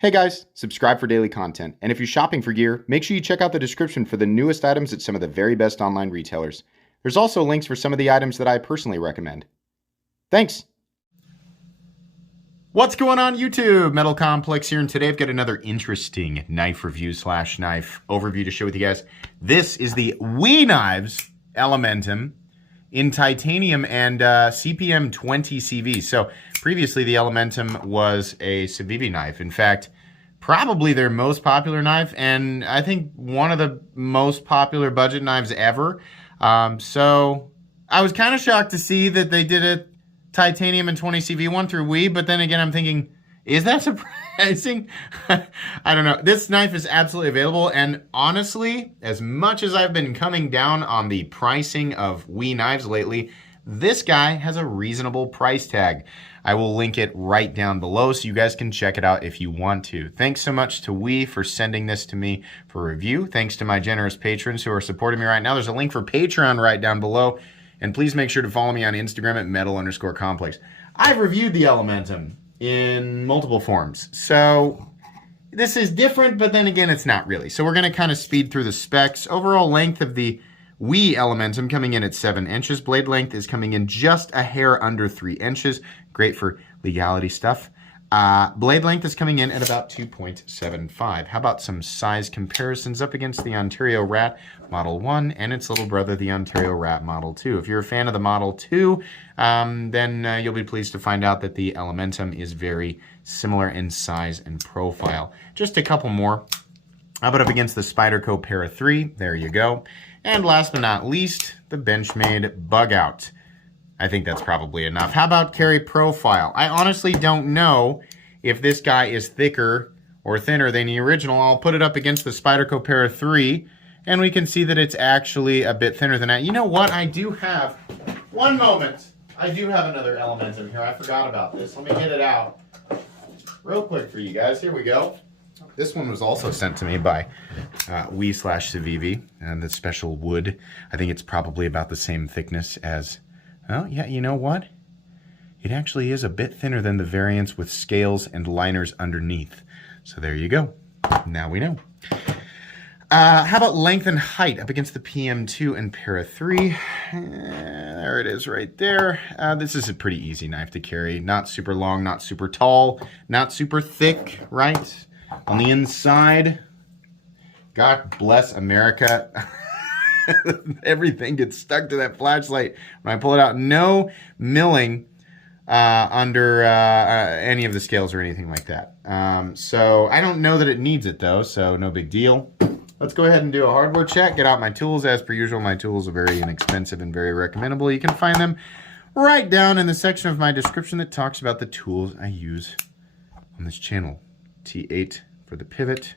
Hey guys, subscribe for daily content. And if you're shopping for gear, make sure you check out the description for the newest items at some of the very best online retailers. There's also links for some of the items that I personally recommend. Thanks! What's going on YouTube? Metal Complex here, and today I've got another interesting knife review / knife overview to share with you guys. This is the WE Knives Elementum in titanium and CPM 20 CV. So previously the Elementum was a Civivi knife. In fact, probably their most popular knife, and I think one of the most popular budget knives ever. So I was kind of shocked to see that they did a titanium and 20 CV one through WE, but then again I'm thinking, is that surprising? I don't know. This knife is absolutely available, and honestly, as much as I've been coming down on the pricing of WE knives lately, this guy has a reasonable price tag. I will link it right down below so you guys can check it out if you want to. Thanks so much to WE for sending this to me for review. Thanks to my generous patrons who are supporting me right now. There's a link for Patreon right down below. And please make sure to follow me on Instagram at metal_complex. I've reviewed the Elementum in multiple forms. So this is different, but then again, it's not really. So we're going to kind of speed through the specs. Overall length of the WE Elementum coming in at 7 inches. Blade length is coming in just a hair under 3 inches. Great for legality stuff. Blade length is coming in at about 2.75. How about some size comparisons up against the Ontario Rat Model 1 and its little brother, the Ontario Rat Model 2. If you're a fan of the Model 2, then you'll be pleased to find out that the Elementum is very similar in size and profile. Just a couple more. How about up against the Spyderco Para 3? There you go. And last but not least, the Benchmade Bug Out. I think that's probably enough. How about carry profile? I honestly don't know if this guy is thicker or thinner than the original. I'll put it up against the Spyderco Para 3, and we can see that it's actually a bit thinner than that. You know what? I do have, one moment, I do have another Elementum here. I forgot about this. Let me get it out real quick for you guys. Here we go. This one was also sent to me by WE/Civivi, and the special wood. I think it's probably about the same thickness as... Oh, yeah, you know what? It actually is a bit thinner than the variants with scales and liners underneath. So there you go. Now we know. How about length and height up against the PM2 and Para 3? There it is right there. This is a pretty easy knife to carry. Not super long, not super tall, not super thick, right? On the inside, God bless America. Everything gets stuck to that flashlight when I pull it out. No milling under any of the scales or anything like that. So I don't know that it needs it though, so no big deal. Let's go ahead and do a hardware check. Get out my tools. As per usual, my tools are very inexpensive and very recommendable. You can find them right down in the section of my description that talks about the tools I use on this channel. T8 for the pivot,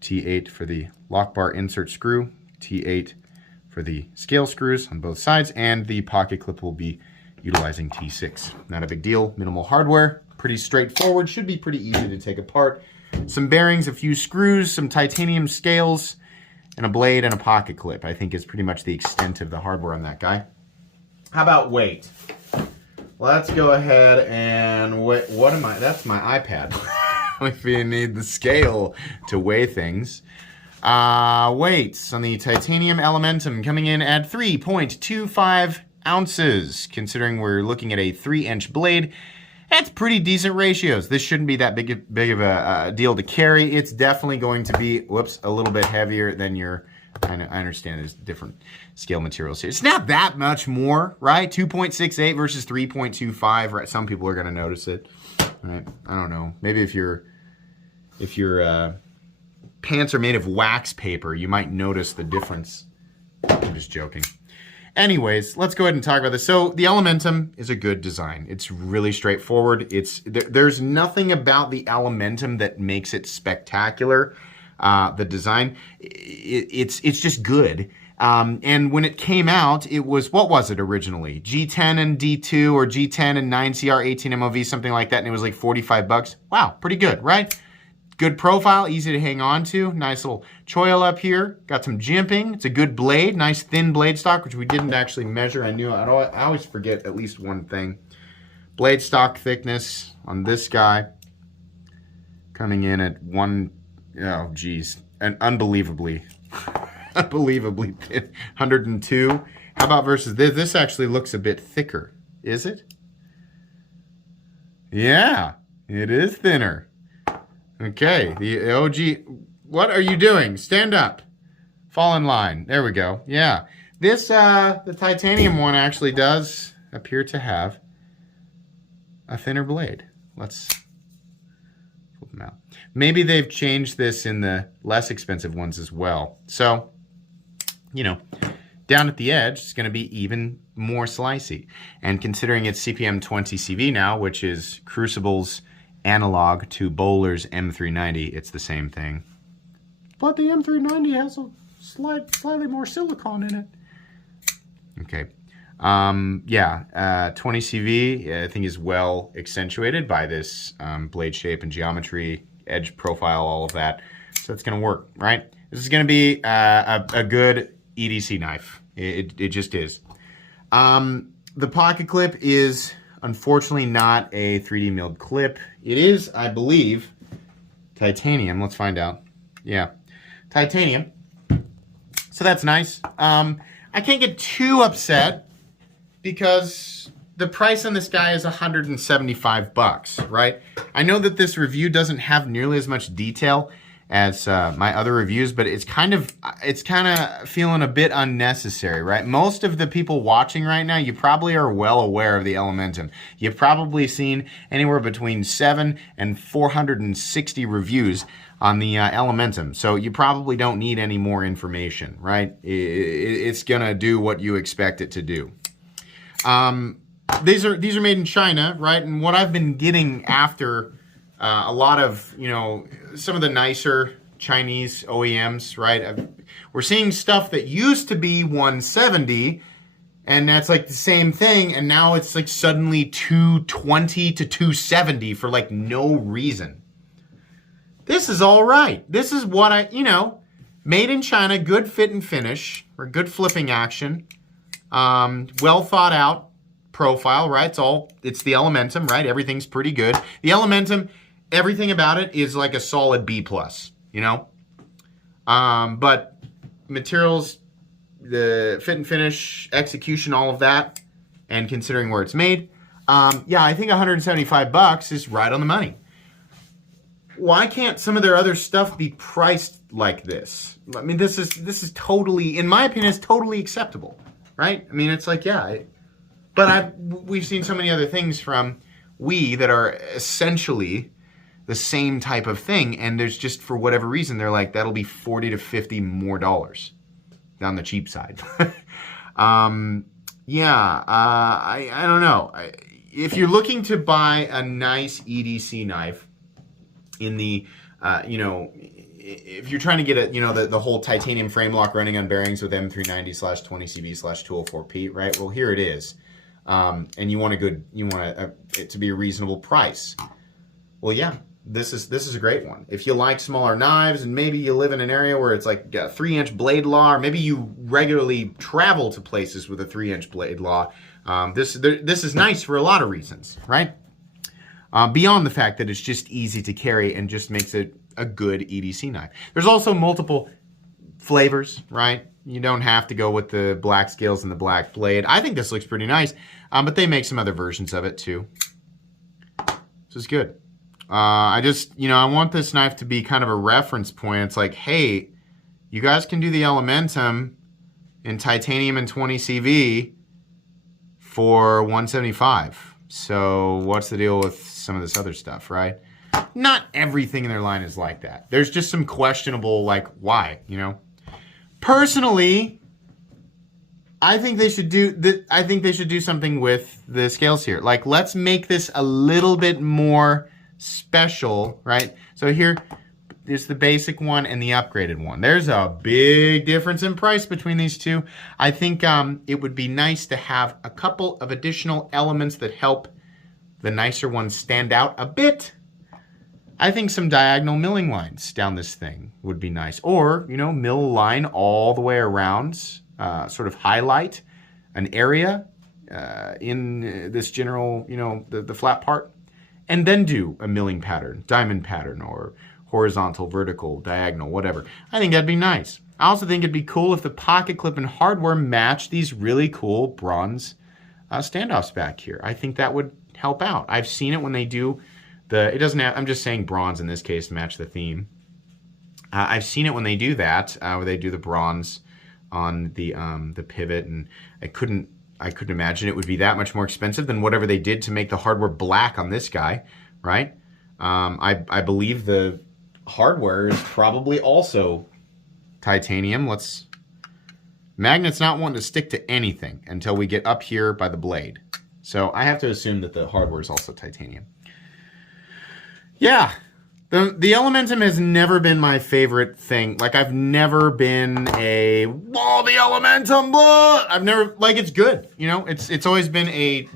T8 for the lock bar insert screw, T8 for the scale screws on both sides, and the pocket clip will be utilizing T6. Not a big deal, minimal hardware, pretty straightforward, should be pretty easy to take apart. Some bearings, a few screws, some titanium scales, and a blade and a pocket clip, I think is pretty much the extent of the hardware on that guy. How about weight? Let's go ahead and weigh, what am I, that's my iPad. If you need the scale to weigh things. Weights on the titanium Elementum coming in at 3.25 ounces. Considering we're looking at a 3-inch blade, that's pretty decent ratios. This shouldn't be that big of a deal to carry. It's definitely going to be, whoops, a little bit heavier than your, I understand there's different scale materials here. It's not that much more, right? 2.68 versus 3.25, right? Some people are going to notice it, right? I don't know. Maybe if your pants are made of wax paper, you might notice the difference. I'm just joking. Anyways, let's go ahead and talk about this. So the Elementum is a good design. It's really straightforward. There's nothing about the Elementum that makes it spectacular. The design, it's just good. And when it came out, it was, what was it originally? G10 and D2 or G10 and 9CR 18 MOV, something like that, and it was like 45 bucks. Wow, pretty good, right? Good profile, easy to hang on to. Nice little choil up here. Got some jimping. It's a good blade. Nice thin blade stock, which we didn't actually measure. I always forget at least one thing. Blade stock thickness on this guy. coming in at oh geez, and unbelievably, unbelievably thin, 102. How about versus this? This actually looks a bit thicker, is it? Yeah, it is thinner. Okay, the OG, what are you doing? Stand up. Fall in line. There we go. Yeah. This, the titanium one actually does appear to have a thinner blade. Let's flip them out. Maybe they've changed this in the less expensive ones as well. So, you know, down at the edge, it's going to be even more slicey. And considering it's CPM 20CV now, which is Crucible's analog to Bowler's M390, it's the same thing. But the M390 has a slightly more silicone in it. Okay. Yeah, 20CV I think is well accentuated by this blade shape and geometry, edge profile, all of that. So it's going to work, right? This is going to be a good EDC knife. It just is. The pocket clip is unfortunately not a 3D milled clip. It is, I believe, titanium. Let's find out. Yeah, titanium. So that's nice. I can't get too upset because the price on this guy is $175, right? I know that this review doesn't have nearly as much detail as my other reviews, but it's kind of feeling a bit unnecessary, right? Most of the people watching right now, you probably are well aware of the Elementum. You've probably seen anywhere between 7 and 460 reviews on the Elementum, so you probably don't need any more information, right? It's gonna do what you expect it to do. These are made in China, right? And what I've been getting after a lot of, you know, some of the nicer Chinese OEMs, right? We're seeing stuff that used to be 170, and that's like the same thing, and now it's like suddenly 220 to 270 for like no reason. This is all right. This is what made in China, good fit and finish, or good flipping action, well thought out profile, right? It's the Elementum, right? Everything's pretty good. The Elementum, everything about it is like a solid B+, you know? But materials, the fit and finish, execution, all of that, and considering where it's made, yeah, I think $175 is right on the money. Why can't some of their other stuff be priced like this? I mean, this is totally, in my opinion, it's totally acceptable, right? I mean, it's like, yeah, but we've seen so many other things from that are essentially the same type of thing, and there's just, for whatever reason, they're like, that'll be $40 to $50 more down the cheap side. Yeah, I don't know. If you're looking to buy a nice EDC knife, in the, if you're trying to get the whole titanium frame lock running on bearings with M390/20CV/204P, right? Well, here it is, and you want it to be a reasonable price. Well, yeah, this is a great one. If you like smaller knives, and maybe you live in an area where it's like a 3-inch blade law, or maybe you regularly travel to places with a 3-inch blade law, this is nice for a lot of reasons, right? Beyond the fact that it's just easy to carry and just makes it a good EDC knife. There's also multiple flavors, right? You don't have to go with the black scales and the black blade. I think this looks pretty nice, but they make some other versions of it too. This is good. I want this knife to be kind of a reference point. It's like, hey, you guys can do the Elementum in titanium and 20CV for $175. So what's the deal with some of this other stuff, right? Not everything in their line is like that. There's just some questionable, like, why, you know? Personally, I think they should do something with the scales here. Like, let's make this a little bit more special, right? So here's the basic one and the upgraded one. There's a big difference in price between these two. I think it would be nice to have a couple of additional elements that help the nicer ones stand out a bit. I think some diagonal milling lines down this thing would be nice. Or, mill a line all the way around, sort of highlight an area in this general, the flat part. and then do a milling pattern, diamond pattern, or horizontal, vertical, diagonal, whatever. I think that'd be nice. I also think it'd be cool if the pocket clip and hardware match these really cool bronze standoffs back here. I think that would help out. I've seen it when they do it doesn't have, I'm just saying bronze in this case to match the theme. I've seen it when they do that, where they do the bronze on the pivot, and I couldn't imagine it would be that much more expensive than whatever they did to make the hardware black on this guy, right? I believe the hardware is probably also titanium. Magnet's not wanting to stick to anything until we get up here by the blade. So I have to assume that the hardware is also titanium. Yeah, the Elementum has never been my favorite thing. Like, I've never been the Elementum, blah. I've never, like, it's good. You know, it's always been a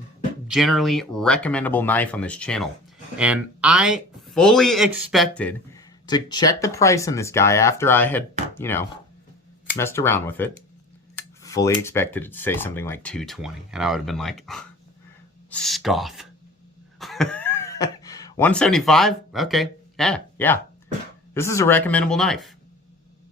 generally recommendable knife on this channel. And I fully expected to check the price on this guy after I had, you know, messed around with it. Fully expected it to say something like $220, and I would have been like, scoff. $175? Okay, yeah. This is a recommendable knife.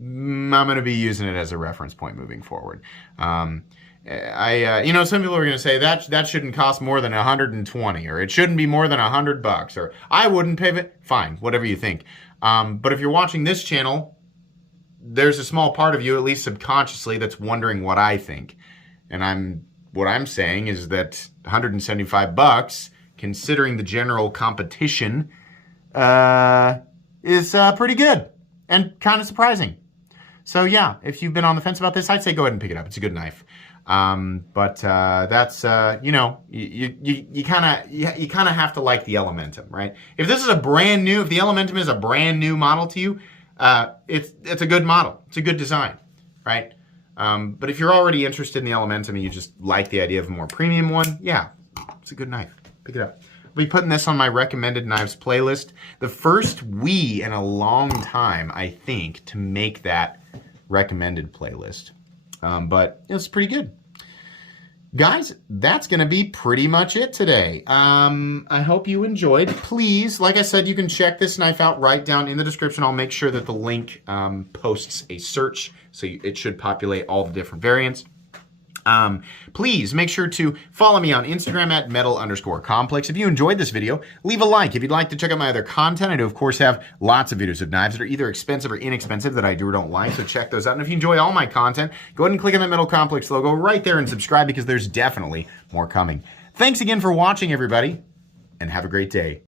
I'm going to be using it as a reference point moving forward. You know, some people are going to say that shouldn't cost more than $120, or it shouldn't be more than $100, or I wouldn't pivot. Fine, whatever you think. But if you're watching this channel, there's a small part of you, at least subconsciously, that's wondering what I think. And what I'm saying is that $175, considering the general competition, is pretty good and kind of surprising. So yeah, if you've been on the fence about this, I'd say go ahead and pick it up. It's a good knife. That's you know, you kind of have to like the Elementum, right? If this is if the Elementum is a brand new model to you, it's a good model. It's a good design, right? But if you're already interested in the Elementum and you just like the idea of a more premium one, yeah, it's a good knife. Pick it up. I'll be putting this on my recommended knives playlist. The first in a long time, I think, to make that recommended playlist. But it's pretty good. Guys, that's going to be pretty much it today. I hope you enjoyed. Please, like I said, you can check this knife out right down in the description. I'll make sure that the link posts a search, so it should populate all the different variants. Please make sure to follow me on Instagram at metal_complex. If you enjoyed this video, leave a like. If you'd like to check out my other content, I do, of course, have lots of videos of knives that are either expensive or inexpensive that I do or don't like, so check those out. And if you enjoy all my content, go ahead and click on that Metal Complex logo right there and subscribe, because there's definitely more coming. Thanks again for watching, everybody, and have a great day.